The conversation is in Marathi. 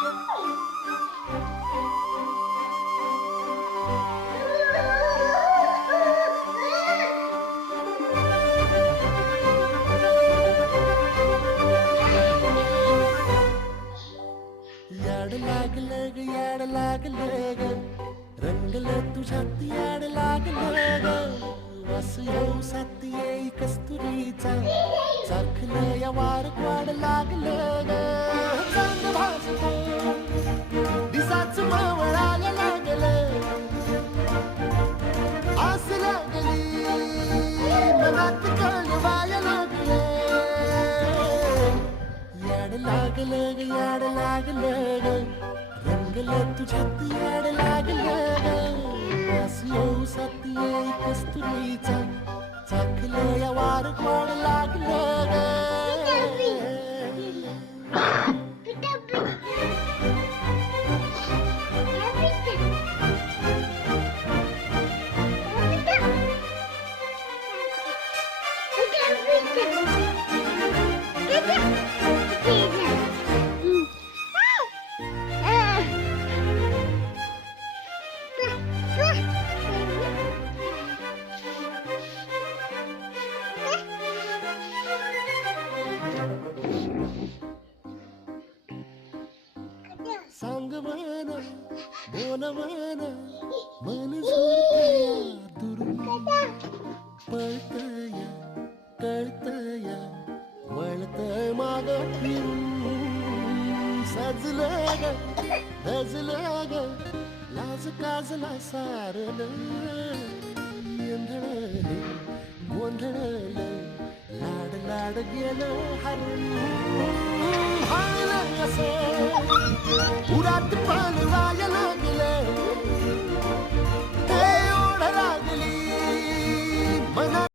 याड लागलं ग याड लागलं ग रंगलं तुझ्यात याड लागलं ग वास येऊ साथ येई कस्तुरीचा चाखलं या वार वाड लागलं ग चांग भाजलं दिसाच मावळायला लागलं आस लागली मनात कळवायला लागलं याड लागलं ग याड लागलं ग रंगलं तुझ्यात याड लागलं ग वास येऊ साथ येई कस्तुरीचा चाखलं या वार वाड लागलं ग सांग मन बोल मन मन झुरतया दुरून पळतया कळतया वळतय माग फिरून सजलं ग धजलं ग लाज काजला सारलं येंधळले गोंधळलं लाड लाड गेलं हरून हाणलं असं उरात पान